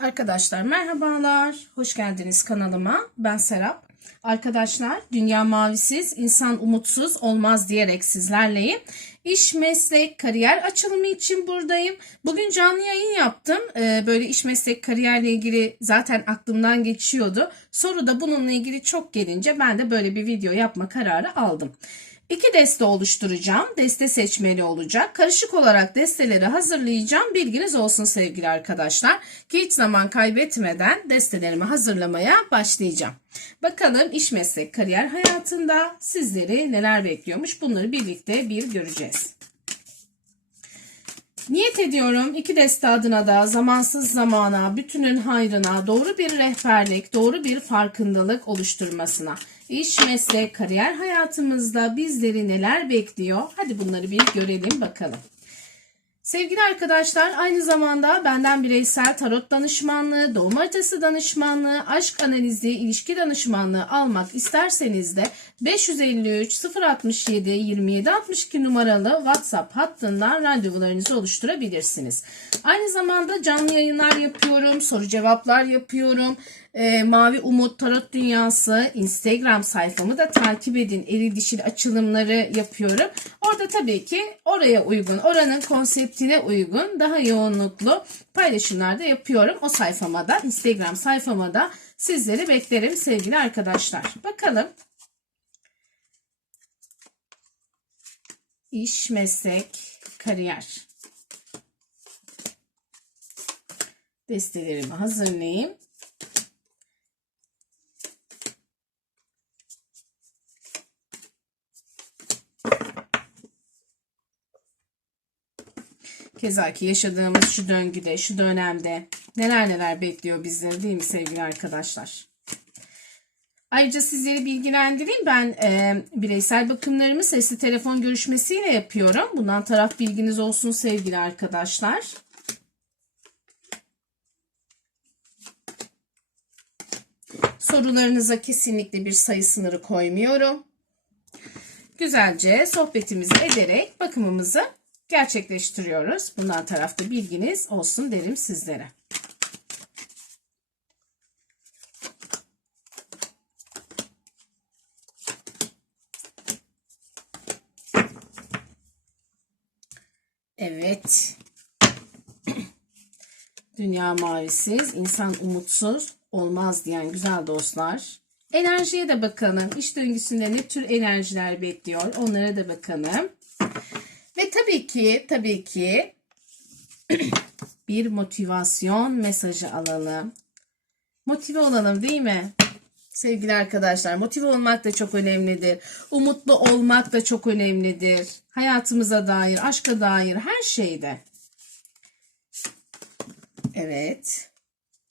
Arkadaşlar merhabalar. Hoş geldiniz kanalıma. Ben Serap. Arkadaşlar dünya mavisiz, insan umutsuz olmaz diyerek sizlerleyim. İş, meslek, kariyer açılımı için buradayım. Bugün canlı yayın yaptım. Ee, böyle iş, meslek, kariyerle ilgili zaten aklımdan geçiyordu. Soru da bununla ilgili çok gelince ben de böyle bir video yapma kararı aldım. İki deste oluşturacağım. Deste seçmeli olacak. Karışık olarak desteleri hazırlayacağım. Bilginiz olsun sevgili arkadaşlar. Ki hiç zaman kaybetmeden destelerimi hazırlamaya başlayacağım. Bakalım iş meslek kariyer hayatında sizleri neler bekliyormuş bunları birlikte bir göreceğiz. Niyet ediyorum iki deste adına da zamansız zamana, bütünün hayrına, doğru bir rehberlik, doğru bir farkındalık oluşturmasına. İş, meslek, kariyer hayatımızda bizleri neler bekliyor? Hadi bunları bir görelim bakalım. Sevgili arkadaşlar aynı zamanda benden bireysel tarot danışmanlığı, doğum haritası danışmanlığı, aşk analizi, ilişki danışmanlığı almak isterseniz de 553 067 27 62 numaralı WhatsApp hattından randevularınızı oluşturabilirsiniz. Aynı zamanda canlı yayınlar yapıyorum, soru cevaplar yapıyorum. Ee, Mavi Umut Tarot Dünyası Instagram sayfamı da takip edin. Eril dişil açılımları yapıyorum. Orada tabii ki oraya uygun, oranın konseptine uygun daha yoğunluklu paylaşımlar da yapıyorum. O sayfama da, Instagram sayfama da sizleri beklerim sevgili arkadaşlar. Bakalım. İş, meslek, kariyer. Destelerimi hazırlayayım. Keza ki yaşadığımız şu döngüde, şu dönemde neler neler bekliyor bizleri değil mi sevgili arkadaşlar? Ayrıca sizleri bilgilendireyim. Ben e, bireysel bakımlarımı sesli telefon görüşmesiyle yapıyorum. Bundan taraf bilginiz olsun sevgili arkadaşlar. Sorularınıza kesinlikle bir sayı sınırı koymuyorum. Güzelce sohbetimizi ederek bakımımızı gerçekleştiriyoruz. Bundan tarafta bilginiz olsun derim sizlere. Evet. Dünya mavisiz, insan umutsuz olmaz diyen güzel dostlar. Enerjiye de bakalım. İş döngüsünde ne tür enerjiler bekliyor? Onlara da bakalım. Ve tabii ki, tabii ki bir motivasyon mesajı alalım. Motive olalım değil mi? Sevgili arkadaşlar, motive olmak da çok önemlidir. Umutlu olmak da çok önemlidir. Hayatımıza dair, aşka dair her şeyde. Evet.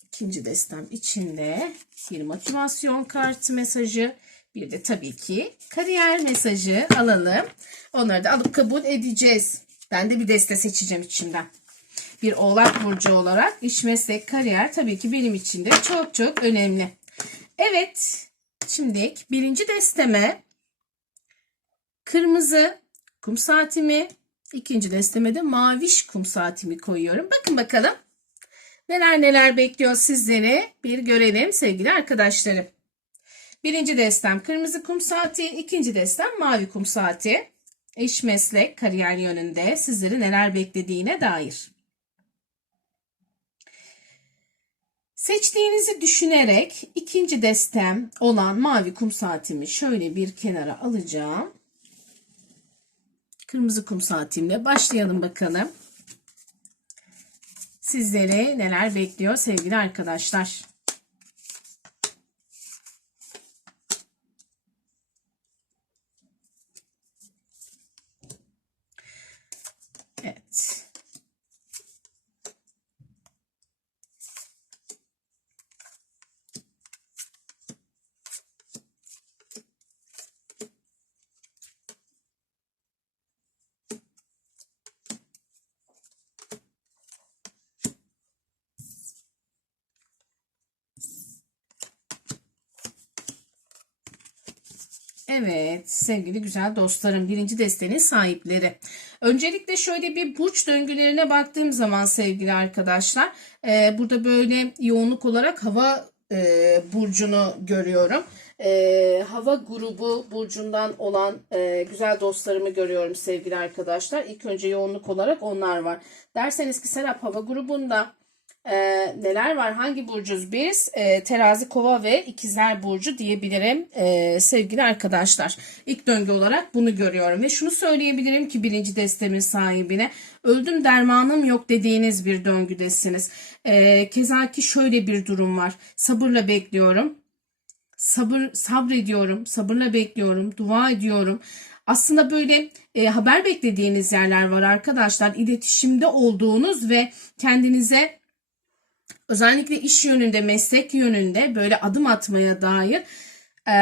İkinci destem içinde bir motivasyon kartı mesajı. Bir de tabii ki kariyer mesajı alalım. Onları da alıp kabul edeceğiz. Ben de bir deste seçeceğim içimden. Bir oğlak burcu olarak iş, meslek, kariyer tabii ki benim için de çok çok önemli. Evet, şimdi birinci desteme kırmızı kum saatimi, ikinci desteme de maviş kum saatimi koyuyorum. Bakın bakalım neler neler bekliyor sizleri bir görelim sevgili arkadaşlarım. Birinci destem kırmızı kum saati, ikinci destem mavi kum saati. İş, meslek, kariyer yönünde sizleri neler beklediğine dair. Seçtiğinizi düşünerek ikinci destem olan mavi kum saatimi şöyle bir kenara alacağım. Kırmızı kum saatimle başlayalım bakalım. Sizleri neler bekliyor sevgili arkadaşlar. Evet. Evet sevgili güzel dostlarım birinci destenin sahipleri. Öncelikle şöyle bir burç döngülerine baktığım zaman sevgili arkadaşlar e, burada böyle yoğunluk olarak hava e, burcunu görüyorum. E, hava grubu burcundan olan e, güzel dostlarımı görüyorum sevgili arkadaşlar. İlk önce yoğunluk olarak onlar var. Derseniz ki Serap hava grubunda e, neler var? Hangi burcuz biz? E, terazi, kova ve ikizler burcu diyebilirim e, sevgili arkadaşlar. İlk döngü olarak bunu görüyorum. Ve şunu söyleyebilirim ki birinci destemin sahibine. Öldüm dermanım yok dediğiniz bir döngüdesiniz. E, keza ki şöyle bir durum var. Sabırla bekliyorum. Sabır sabrediyorum. Sabırla bekliyorum. Dua ediyorum. Aslında böyle e, haber beklediğiniz yerler var arkadaşlar. İletişimde olduğunuz ve kendinize özellikle iş yönünde, meslek yönünde böyle adım atmaya dair e,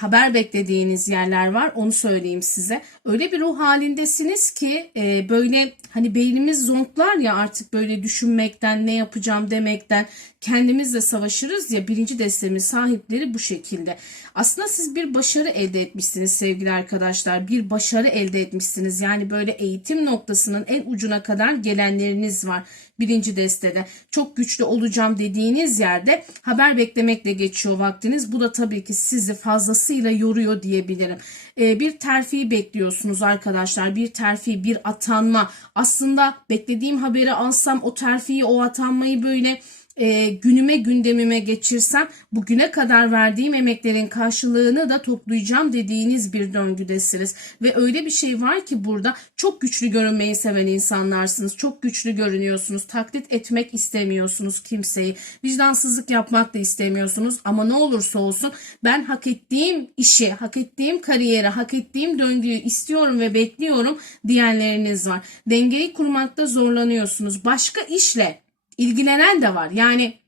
haber beklediğiniz yerler var. Onu söyleyeyim size. Öyle bir ruh halindesiniz ki e, böyle hani beynimiz zonklar ya artık böyle düşünmekten, ne yapacağım demekten kendimizle savaşırız ya birinci destemin sahipleri bu şekilde. Aslında siz bir başarı elde etmişsiniz sevgili arkadaşlar. Bir başarı elde etmişsiniz. Yani böyle eğitim noktasının en ucuna kadar gelenleriniz var. Birinci destede çok güçlü olacağım dediğiniz yerde haber beklemekle geçiyor vaktiniz. Bu da tabii ki sizi fazlasıyla yoruyor diyebilirim. Ee, bir terfi bekliyorsunuz arkadaşlar. Bir terfi, bir atanma. Aslında beklediğim haberi alsam o terfiyi, o atanmayı böyle e, günüme gündemime geçirsem bugüne kadar verdiğim emeklerin karşılığını da toplayacağım dediğiniz bir döngüdesiniz. Ve öyle bir şey var ki burada çok güçlü görünmeyi seven insanlarsınız. Çok güçlü görünüyorsunuz. Taklit etmek istemiyorsunuz kimseyi. Vicdansızlık yapmak da istemiyorsunuz. Ama ne olursa olsun ben hak ettiğim işi, hak ettiğim kariyeri, hak ettiğim döngüyü istiyorum ve bekliyorum diyenleriniz var. Dengeyi kurmakta zorlanıyorsunuz. Başka işle ilgilenen de var. Yani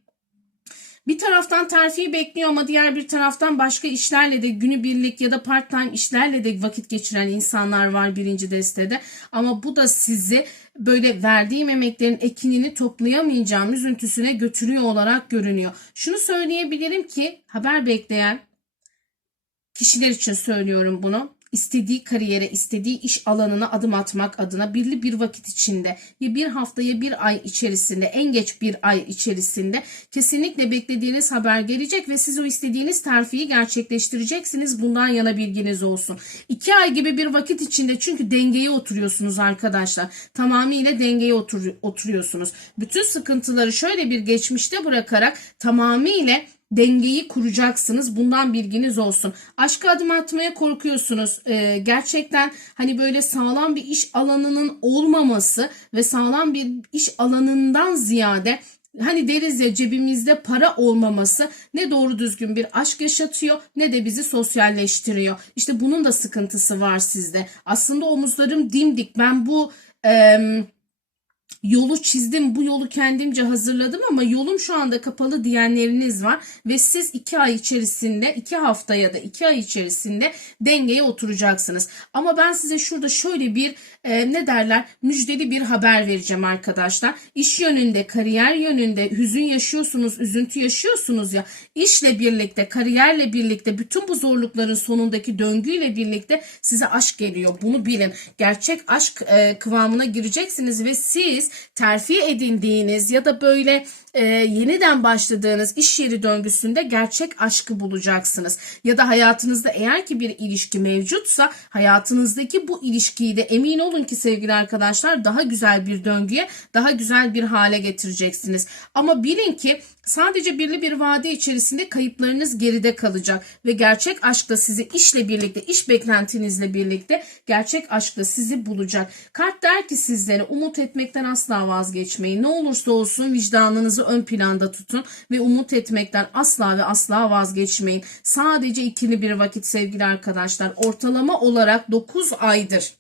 bir taraftan terfi bekliyor ama diğer bir taraftan başka işlerle de günübirlik ya da part time işlerle de vakit geçiren insanlar var birinci destede. Ama bu da sizi böyle verdiğim emeklerin ekinini toplayamayacağım üzüntüsüne götürüyor olarak görünüyor. Şunu söyleyebilirim ki haber bekleyen kişiler için söylüyorum bunu istediği kariyere, istediği iş alanına adım atmak adına belli bir vakit içinde ya bir haftaya bir ay içerisinde en geç bir ay içerisinde kesinlikle beklediğiniz haber gelecek ve siz o istediğiniz terfiyi gerçekleştireceksiniz. Bundan yana bilginiz olsun. İki ay gibi bir vakit içinde çünkü dengeye oturuyorsunuz arkadaşlar. Tamamıyla dengeye otur oturuyorsunuz. Bütün sıkıntıları şöyle bir geçmişte bırakarak tamamıyla dengeyi kuracaksınız. Bundan bilginiz olsun. Aşka adım atmaya korkuyorsunuz. Ee, gerçekten hani böyle sağlam bir iş alanının olmaması ve sağlam bir iş alanından ziyade hani deriz ya cebimizde para olmaması ne doğru düzgün bir aşk yaşatıyor ne de bizi sosyalleştiriyor. İşte bunun da sıkıntısı var sizde. Aslında omuzlarım dimdik. Ben bu eee yolu çizdim, bu yolu kendimce hazırladım ama yolum şu anda kapalı diyenleriniz var ve siz iki ay içerisinde, iki hafta ya da iki ay içerisinde dengeye oturacaksınız. Ama ben size şurada şöyle bir e, ne derler müjdeli bir haber vereceğim arkadaşlar. İş yönünde, kariyer yönünde hüzün yaşıyorsunuz, üzüntü yaşıyorsunuz ya. İşle birlikte, kariyerle birlikte bütün bu zorlukların sonundaki döngüyle birlikte size aşk geliyor. Bunu bilin. Gerçek aşk e, kıvamına gireceksiniz ve siz terfi edindiğiniz ya da böyle e, yeniden başladığınız iş yeri döngüsünde gerçek aşkı bulacaksınız. Ya da hayatınızda eğer ki bir ilişki mevcutsa hayatınızdaki bu ilişkiyi de emin olun ki sevgili arkadaşlar daha güzel bir döngüye, daha güzel bir hale getireceksiniz. Ama bilin ki Sadece birli bir vade içerisinde kayıplarınız geride kalacak ve gerçek aşkla sizi işle birlikte, iş beklentinizle birlikte gerçek aşkla sizi bulacak. Kart der ki sizlere umut etmekten asla vazgeçmeyin. Ne olursa olsun vicdanınızı ön planda tutun ve umut etmekten asla ve asla vazgeçmeyin. Sadece ikili bir vakit sevgili arkadaşlar. Ortalama olarak 9 aydır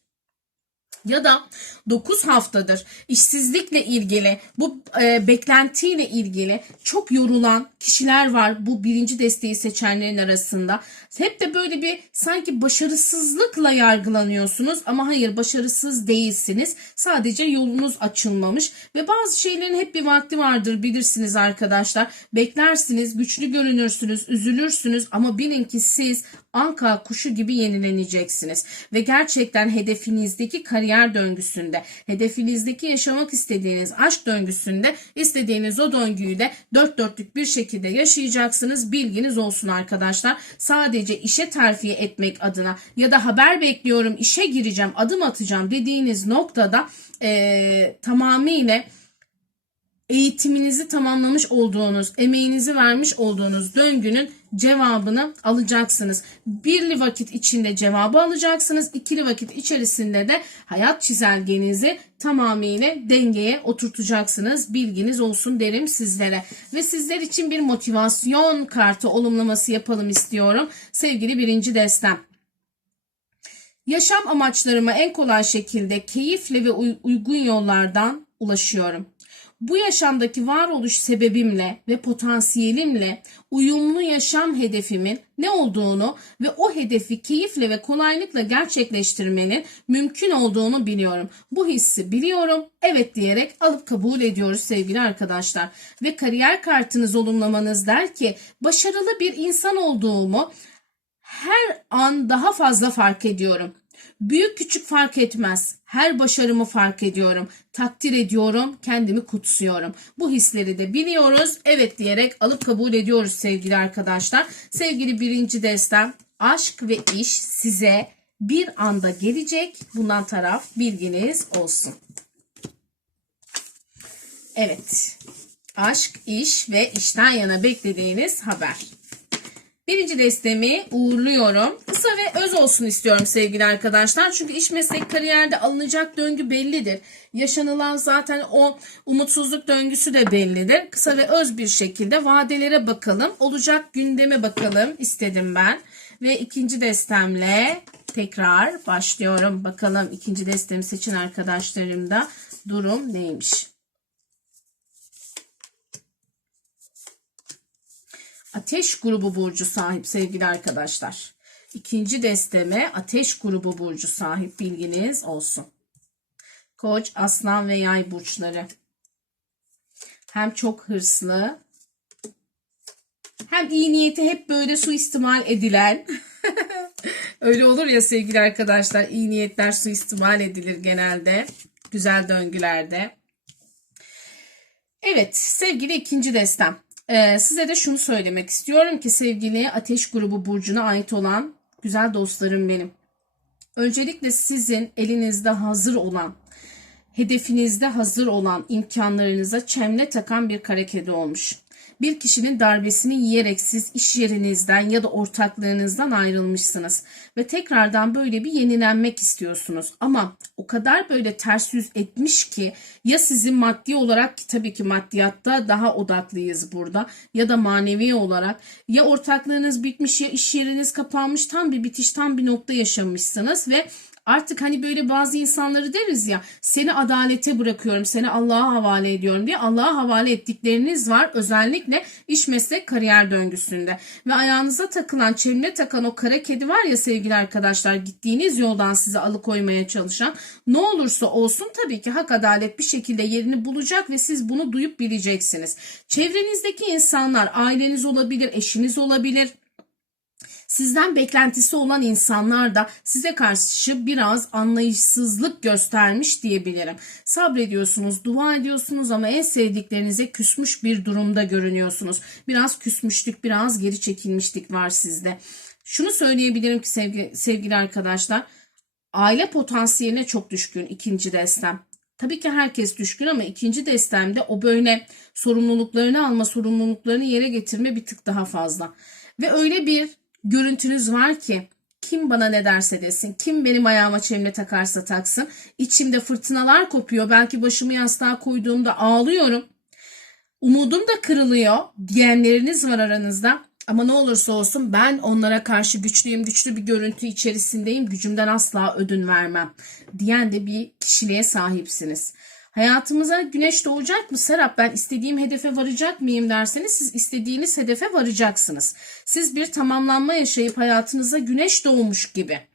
ya da 9 haftadır işsizlikle ilgili bu e, beklentiyle ilgili çok yorulan kişiler var bu birinci desteği seçenlerin arasında. Hep de böyle bir sanki başarısızlıkla yargılanıyorsunuz ama hayır başarısız değilsiniz. Sadece yolunuz açılmamış ve bazı şeylerin hep bir vakti vardır bilirsiniz arkadaşlar. Beklersiniz, güçlü görünürsünüz, üzülürsünüz ama bilin ki siz anka kuşu gibi yenileneceksiniz. Ve gerçekten hedefinizdeki kariyer döngüsünde, hedefinizdeki yaşamak istediğiniz aşk döngüsünde istediğiniz o döngüyü de dört dörtlük bir şekilde yaşayacaksınız. Bilginiz olsun arkadaşlar. Sadece işe terfi etmek adına ya da haber bekliyorum, işe gireceğim, adım atacağım dediğiniz noktada e, tamamıyla eğitiminizi tamamlamış olduğunuz, emeğinizi vermiş olduğunuz döngünün cevabını alacaksınız. Birli vakit içinde cevabı alacaksınız. İkili vakit içerisinde de hayat çizelgenizi tamamıyla dengeye oturtacaksınız. Bilginiz olsun derim sizlere. Ve sizler için bir motivasyon kartı olumlaması yapalım istiyorum. Sevgili birinci destem. Yaşam amaçlarıma en kolay şekilde keyifle ve uygun yollardan ulaşıyorum. Bu yaşamdaki varoluş sebebimle ve potansiyelimle uyumlu yaşam hedefimin ne olduğunu ve o hedefi keyifle ve kolaylıkla gerçekleştirmenin mümkün olduğunu biliyorum. Bu hissi biliyorum, evet diyerek alıp kabul ediyoruz sevgili arkadaşlar. Ve kariyer kartınız olumlamanız der ki başarılı bir insan olduğumu her an daha fazla fark ediyorum. Büyük küçük fark etmez. Her başarımı fark ediyorum. Takdir ediyorum. Kendimi kutsuyorum. Bu hisleri de biliyoruz. Evet diyerek alıp kabul ediyoruz sevgili arkadaşlar. Sevgili birinci destem aşk ve iş size bir anda gelecek. Bundan taraf bilginiz olsun. Evet. Aşk, iş ve işten yana beklediğiniz haber. Birinci destemi uğurluyorum. Kısa ve öz olsun istiyorum sevgili arkadaşlar. Çünkü iş meslek kariyerde alınacak döngü bellidir. Yaşanılan zaten o umutsuzluk döngüsü de bellidir. Kısa ve öz bir şekilde vadelere bakalım. Olacak gündeme bakalım istedim ben. Ve ikinci destemle tekrar başlıyorum. Bakalım ikinci destemi seçin arkadaşlarımda durum neymiş? Ateş grubu burcu sahip sevgili arkadaşlar. İkinci desteme ateş grubu burcu sahip bilginiz olsun. Koç, aslan ve yay burçları. Hem çok hırslı hem iyi niyeti hep böyle suistimal edilen. Öyle olur ya sevgili arkadaşlar. iyi niyetler suistimal edilir genelde. Güzel döngülerde. Evet sevgili ikinci destem. Ee, size de şunu söylemek istiyorum ki sevgili Ateş Grubu Burcu'na ait olan güzel dostlarım benim. Öncelikle sizin elinizde hazır olan, hedefinizde hazır olan imkanlarınıza çemle takan bir kara kedi olmuş bir kişinin darbesini yiyerek siz iş yerinizden ya da ortaklığınızdan ayrılmışsınız ve tekrardan böyle bir yenilenmek istiyorsunuz. Ama o kadar böyle ters yüz etmiş ki ya sizin maddi olarak ki tabii ki maddiyatta daha odaklıyız burada ya da manevi olarak ya ortaklığınız bitmiş ya iş yeriniz kapanmış tam bir bitiş tam bir nokta yaşamışsınız ve Artık hani böyle bazı insanları deriz ya seni adalete bırakıyorum, seni Allah'a havale ediyorum diye Allah'a havale ettikleriniz var. Özellikle iş meslek kariyer döngüsünde. Ve ayağınıza takılan, çeline takan o kara kedi var ya sevgili arkadaşlar gittiğiniz yoldan sizi alıkoymaya çalışan ne olursa olsun tabii ki hak adalet bir şekilde yerini bulacak ve siz bunu duyup bileceksiniz. Çevrenizdeki insanlar aileniz olabilir, eşiniz olabilir, Sizden beklentisi olan insanlar da size karşı biraz anlayışsızlık göstermiş diyebilirim. Sabrediyorsunuz, dua ediyorsunuz ama en sevdiklerinize küsmüş bir durumda görünüyorsunuz. Biraz küsmüşlük, biraz geri çekilmişlik var sizde. Şunu söyleyebilirim ki sevgi, sevgili arkadaşlar. Aile potansiyeline çok düşkün ikinci destem. Tabii ki herkes düşkün ama ikinci destemde o böyle sorumluluklarını alma, sorumluluklarını yere getirme bir tık daha fazla. Ve öyle bir görüntünüz var ki kim bana ne derse desin, kim benim ayağıma çemle takarsa taksın. İçimde fırtınalar kopuyor. Belki başımı yastığa koyduğumda ağlıyorum. Umudum da kırılıyor diyenleriniz var aranızda. Ama ne olursa olsun ben onlara karşı güçlüyüm, güçlü bir görüntü içerisindeyim, gücümden asla ödün vermem diyen de bir kişiliğe sahipsiniz. Hayatımıza güneş doğacak mı Serap ben istediğim hedefe varacak mıyım derseniz siz istediğiniz hedefe varacaksınız. Siz bir tamamlanma yaşayıp hayatınıza güneş doğmuş gibi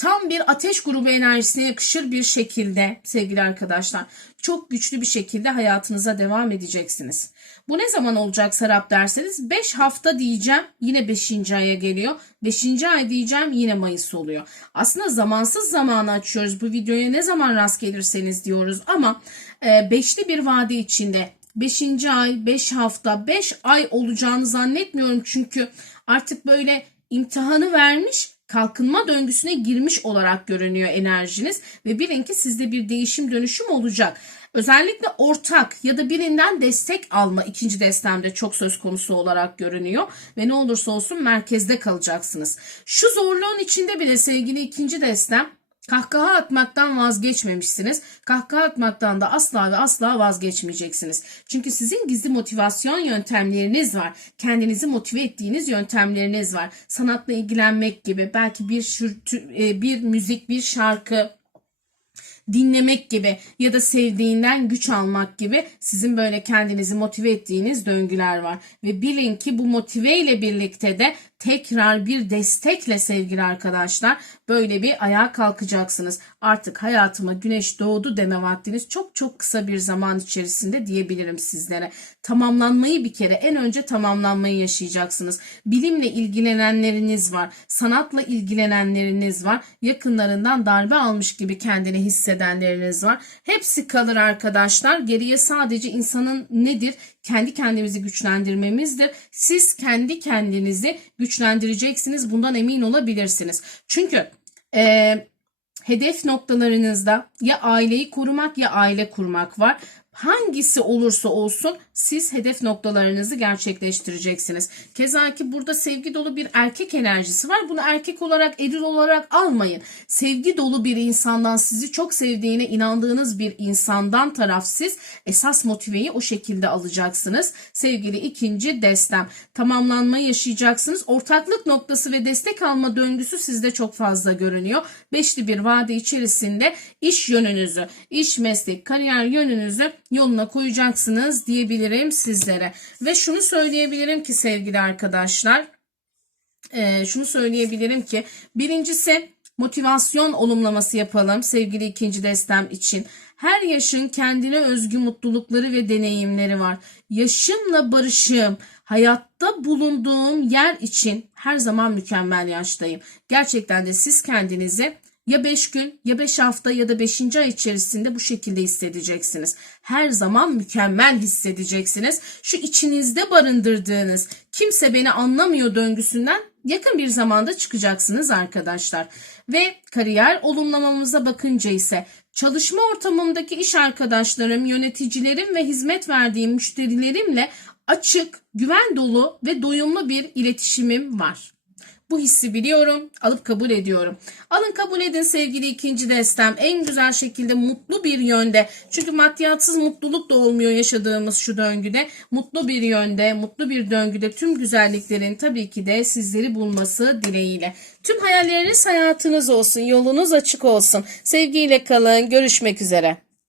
tam bir ateş grubu enerjisine yakışır bir şekilde sevgili arkadaşlar çok güçlü bir şekilde hayatınıza devam edeceksiniz. Bu ne zaman olacak Serap derseniz 5 hafta diyeceğim yine 5. aya geliyor. 5. ay diyeceğim yine Mayıs oluyor. Aslında zamansız zamanı açıyoruz bu videoya ne zaman rast gelirseniz diyoruz ama e, beşli bir vade içinde 5. ay 5 hafta 5 ay olacağını zannetmiyorum çünkü artık böyle imtihanı vermiş kalkınma döngüsüne girmiş olarak görünüyor enerjiniz ve bilin ki sizde bir değişim dönüşüm olacak. Özellikle ortak ya da birinden destek alma ikinci destemde çok söz konusu olarak görünüyor ve ne olursa olsun merkezde kalacaksınız. Şu zorluğun içinde bile sevgili ikinci destem Kahkaha atmaktan vazgeçmemişsiniz. Kahkaha atmaktan da asla ve asla vazgeçmeyeceksiniz. Çünkü sizin gizli motivasyon yöntemleriniz var. Kendinizi motive ettiğiniz yöntemleriniz var. Sanatla ilgilenmek gibi, belki bir şürtü, e, bir müzik, bir şarkı, dinlemek gibi ya da sevdiğinden güç almak gibi sizin böyle kendinizi motive ettiğiniz döngüler var. Ve bilin ki bu motive ile birlikte de tekrar bir destekle sevgili arkadaşlar böyle bir ayağa kalkacaksınız. Artık hayatıma güneş doğdu deme vaktiniz çok çok kısa bir zaman içerisinde diyebilirim sizlere. Tamamlanmayı bir kere en önce tamamlanmayı yaşayacaksınız. Bilimle ilgilenenleriniz var. Sanatla ilgilenenleriniz var. Yakınlarından darbe almış gibi kendini hissedenleriniz var. Hepsi kalır arkadaşlar. Geriye sadece insanın nedir? kendi kendimizi güçlendirmemizdir. Siz kendi kendinizi güçlendireceksiniz. Bundan emin olabilirsiniz. Çünkü e, hedef noktalarınızda ya aileyi korumak ya aile kurmak var. Hangisi olursa olsun siz hedef noktalarınızı gerçekleştireceksiniz. Keza ki burada sevgi dolu bir erkek enerjisi var. Bunu erkek olarak, eril olarak almayın. Sevgi dolu bir insandan, sizi çok sevdiğine inandığınız bir insandan taraf siz esas motiveyi o şekilde alacaksınız. Sevgili ikinci destem. Tamamlanmayı yaşayacaksınız. Ortaklık noktası ve destek alma döngüsü sizde çok fazla görünüyor. Beşli bir vade içerisinde iş yönünüzü, iş meslek, kariyer yönünüzü yoluna koyacaksınız diyebilirim sizlere. Ve şunu söyleyebilirim ki sevgili arkadaşlar. E, şunu söyleyebilirim ki birincisi motivasyon olumlaması yapalım sevgili ikinci destem için. Her yaşın kendine özgü mutlulukları ve deneyimleri var. Yaşımla barışığım. Hayatta bulunduğum yer için her zaman mükemmel yaştayım. Gerçekten de siz kendinizi ya 5 gün ya 5 hafta ya da 5. ay içerisinde bu şekilde hissedeceksiniz. Her zaman mükemmel hissedeceksiniz. Şu içinizde barındırdığınız kimse beni anlamıyor döngüsünden yakın bir zamanda çıkacaksınız arkadaşlar. Ve kariyer olumlamamıza bakınca ise çalışma ortamımdaki iş arkadaşlarım, yöneticilerim ve hizmet verdiğim müşterilerimle açık, güven dolu ve doyumlu bir iletişimim var. Bu hissi biliyorum, alıp kabul ediyorum. Alın kabul edin sevgili ikinci destem. En güzel şekilde mutlu bir yönde. Çünkü maddiyatsız mutluluk da olmuyor yaşadığımız şu döngüde. Mutlu bir yönde, mutlu bir döngüde tüm güzelliklerin tabii ki de sizleri bulması dileğiyle. Tüm hayalleriniz hayatınız olsun, yolunuz açık olsun. Sevgiyle kalın, görüşmek üzere.